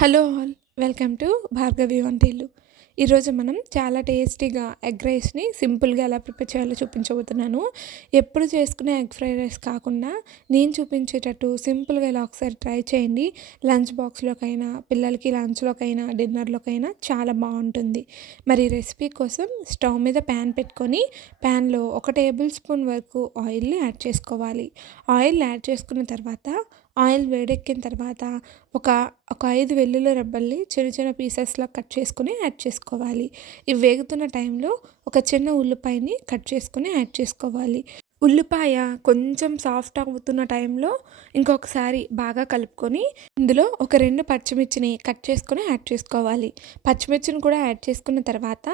Hello all, welcome to Bhargavi Vantillu. ఈరోజు మనం చాలా టేస్టీగా ఎగ్ రైస్ని సింపుల్గా ఎలా ప్రిపేర్ చేయాలో చూపించబోతున్నాను. ఎప్పుడు చేసుకునే ఎగ్ ఫ్రైడ్ రైస్ కాకుండా నేను చూపించేటట్టు సింపుల్గా ఇలా ఒకసారి ట్రై చేయండి. లంచ్ బాక్స్లోకైనా, పిల్లలకి లంచ్లోకైనా, డిన్నర్లోకైనా చాలా బాగుంటుంది. మరి ఈ రెసిపీ కోసం స్టవ్ మీద ప్యాన్ పెట్టుకొని ప్యాన్లో 1 టేబుల్ స్పూన్ వరకు ఆయిల్ని యాడ్ చేసుకోవాలి. ఆయిల్ యాడ్ చేసుకున్న తర్వాత ఆయిల్ వేడెక్కిన తర్వాత ఒక ఒక 5 వెల్లుల్లి రెబ్బల్ని చిన్న చిన్న పీసెస్లా కట్ చేసుకుని యాడ్ చేసుకోవాలి. ఇవి వేగుతున్న టైంలో ఒక చిన్న ఉల్లిపాయని కట్ చేసుకుని యాడ్ చేసుకోవాలి. ఉల్లిపాయ కొంచెం సాఫ్ట్ అవుతున్న టైంలో ఇంకొకసారి బాగా కలుపుకొని ఇందులో ఒక 2 పచ్చిమిర్చిని కట్ చేసుకొని యాడ్ చేసుకోవాలి. పచ్చిమిర్చిని కూడా యాడ్ చేసుకున్న తర్వాత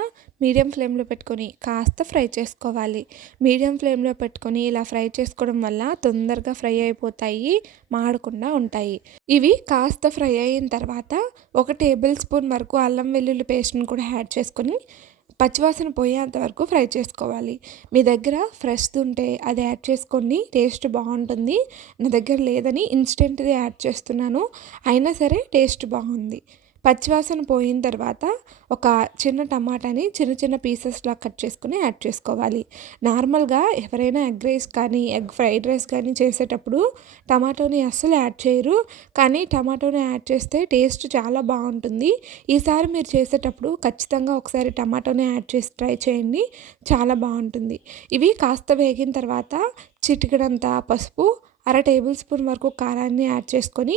మీడియం ఫ్లేమ్లో పెట్టుకొని కాస్త ఫ్రై చేసుకోవాలి. మీడియం ఫ్లేమ్లో పెట్టుకొని ఇలా ఫ్రై చేసుకోవడం వల్ల తొందరగా ఫ్రై అయిపోతాయి, మాడకుండా ఉంటాయి. ఇవి కాస్త ఫ్రై అయిన తర్వాత 1 టేబుల్ స్పూన్ వరకు అల్లం వెల్లుల్లి పేస్ట్ని కూడా యాడ్ చేసుకొని పచ్చివాసన పోయేంత వరకు ఫ్రై చేసుకోవాలి. మీ దగ్గర ఫ్రెష్ది ఉంటే అది యాడ్ చేసుకోండి, టేస్ట్ బాగుంటుంది. నా దగ్గర లేదని ఇన్స్టెంట్ది యాడ్ చేస్తున్నాను, అయినా సరే టేస్ట్ బాగుంది. పచ్చివాసన పోయిన తర్వాత ఒక చిన్న టమాటాని చిన్న చిన్న పీసెస్లా కట్ చేసుకుని యాడ్ చేసుకోవాలి. నార్మల్గా ఎవరైనా ఎగ్ రైస్ కానీ ఎగ్ ఫ్రైడ్ రైస్ కానీ చేసేటప్పుడు టమాటోని అస్సలు యాడ్ చేయరు, కానీ టమాటోని యాడ్ చేస్తే టేస్ట్ చాలా బాగుంటుంది. ఈసారి మీరు చేసేటప్పుడు ఖచ్చితంగా ఒకసారి టమాటోని యాడ్ చేసి ట్రై చేయండి, చాలా బాగుంటుంది. ఇవి కాస్త వేగిన తర్వాత చిటికెడంత పసుపు, 1/2 టేబుల్ స్పూన్ వరకు కారాన్ని యాడ్ చేసుకొని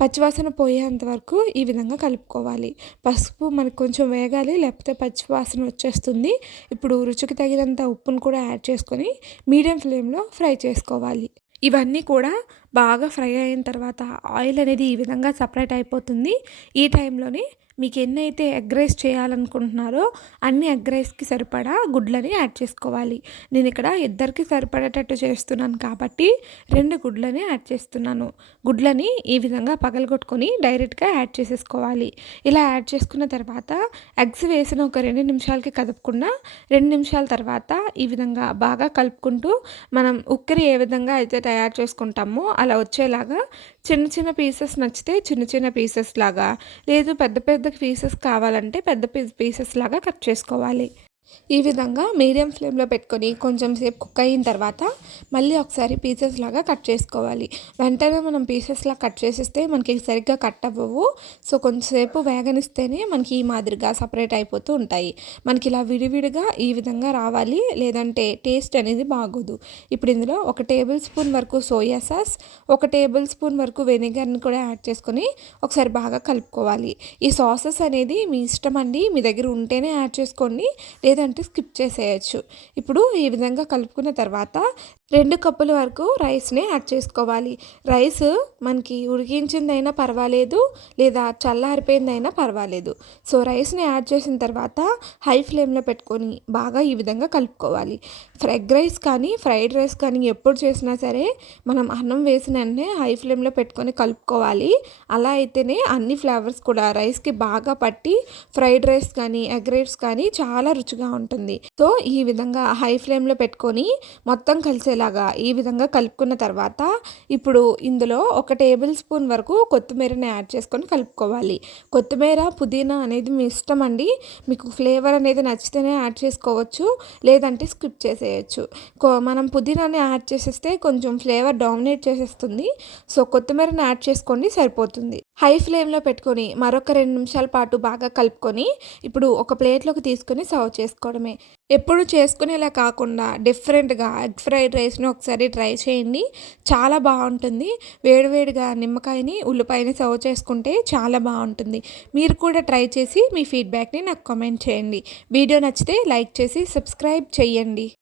పచ్చివాసన పోయేంత వరకు ఈ విధంగా కలుపుకోవాలి. పసుపు మనకు కొంచెం వేగాలి, లేకపోతే పచ్చివాసన వచ్చేస్తుంది. ఇప్పుడు రుచికి తగినంత ఉప్పును కూడా యాడ్ చేసుకొని మీడియం ఫ్లేమ్లో ఫ్రై చేసుకోవాలి. ఇవన్నీ కూడా బాగా ఫ్రై అయిన తర్వాత ఆయిల్ అనేది ఈ విధంగా సపరేట్ అయిపోతుంది. ఈ టైంలోనే మీకు ఎన్నైతే ఎగ్ రైస్ చేయాలనుకుంటున్నారో అన్ని ఎగ్ రైస్కి సరిపడా గుడ్లని యాడ్ చేసుకోవాలి. నేను ఇక్కడ ఇద్దరికి సరిపడేటట్టు చేస్తున్నాను కాబట్టి 2 గుడ్లని యాడ్ చేస్తున్నాను. గుడ్లని ఈ విధంగా పగలగొట్టుకొని డైరెక్ట్గా యాడ్ చేసేసుకోవాలి. ఇలా యాడ్ చేసుకున్న తర్వాత ఎగ్స్ వేసిన ఒక 2 నిమిషాలకి కదపకుండా 2 నిమిషాల తర్వాత ఈ విధంగా బాగా కలుపుకుంటూ మనం ఉక్కిరి ఏ విధంగా అయితే తయారు చేసుకుంటామో అలా వచ్చేలాగా చిన్న చిన్న పీసెస్ నచ్చితే చిన్న చిన్న పీసెస్ లాగా, లేదు పెద్ద పెద్ద పీసెస్ కావాలంటే పెద్ద పీసెస్ లాగా కట్ చేసుకోవాలి. ఈ విధంగా మీడియం ఫ్లేమ్లో పెట్టుకొని కొంచెం సేపు కుక్ అయిన తర్వాత మళ్ళీ ఒకసారి పీసెస్ లాగా కట్ చేసుకోవాలి. వెంటనే మనం పీసెస్లా కట్ చేసేస్తే మనకి సరిగ్గా కట్ అవ్వవు. సో కొంచెంసేపు వేగనిస్తేనే మనకి ఈ మాదిరిగా సపరేట్ అయిపోతూ ఉంటాయి. మనకి ఇలా విడివిడిగా ఈ విధంగా రావాలి, లేదంటే టేస్ట్ అనేది బాగోదు. ఇప్పుడు ఇందులో 1 టేబుల్ స్పూన్ వరకు సోయా సాస్, 1 టేబుల్ స్పూన్ వరకు వెనిగర్ని కూడా యాడ్ చేసుకొని ఒకసారి బాగా కలుపుకోవాలి. ఈ సాసెస్ అనేది మీ ఇష్టం అండి, మీ దగ్గర ఉంటేనే యాడ్ చేసుకోండి, లేదంటే స్కిప్ చేసేయచ్చు. ఇప్పుడు ఈ విధంగా కలుపుకున్న తర్వాత 2 కప్పుల వరకు రైస్ని యాడ్ చేసుకోవాలి. రైస్ మనకి ఉడికించిందైనా పర్వాలేదు, లేదా చల్లారిపోయిందైనా పర్వాలేదు. సో రైస్ని యాడ్ చేసిన తర్వాత హై ఫ్లేమ్లో పెట్టుకొని బాగా ఈ విధంగా కలుపుకోవాలి. ఎగ్ రైస్ కానీ ఫ్రైడ్ రైస్ కానీ ఎప్పుడు చేసినా సరే మనం అన్నం వేసిన వెంటనే హై ఫ్లేమ్లో పెట్టుకొని కలుపుకోవాలి. అలా అయితేనే అన్ని ఫ్లేవర్స్ కూడా రైస్కి బాగా పట్టి ఫ్రైడ్ రైస్ కానీ ఎగ్ రైస్ కానీ చాలా రుచిగా ఉంటుంది. సో ఈ విధంగా హై ఫ్లేమ్లో పెట్టుకొని మొత్తం కలిసేలాగా ఈ విధంగా కలుపుకున్న తర్వాత ఇప్పుడు ఇందులో 1 టేబుల్ స్పూన్ వరకు కొత్తిమీరని యాడ్ చేసుకొని కలుపుకోవాలి. కొత్తిమీర, పుదీనా అనేది మీ ఇష్టం అండి, మీకు ఫ్లేవర్ అనేది నచ్చితేనే యాడ్ చేసుకోవచ్చు, లేదంటే స్కిప్ చేసేయచ్చు. మనం పుదీనాని యాడ్ చేసేస్తే కొంచెం ఫ్లేవర్ డామినేట్ చేసేస్తుంది. సో కొత్తిమీరని యాడ్ చేసుకోండి, సరిపోతుంది. హై ఫ్లేమ్లో పెట్టుకొని మరొక 2 నిమిషాల పాటు బాగా కలుపుకొని ఇప్పుడు ఒక ప్లేట్లోకి తీసుకొని సర్వ్ చేసుకోవడమే. ఎప్పుడు చేసుకునేలా కాకుండా డిఫరెంట్గా ఎగ్ ఫ్రైడ్ రైస్ని ఒకసారి ట్రై చేయండి, చాలా బాగుంటుంది. వేడివేడిగా నిమ్మకాయని, ఉల్లిపాయని సర్వ్ చేసుకుంటే చాలా బాగుంటుంది. మీరు కూడా ట్రై చేసి మీ ఫీడ్బ్యాక్ని నాకు కామెంట్ చేయండి. వీడియో నచ్చితే లైక్ చేసి సబ్స్క్రైబ్ చేయండి.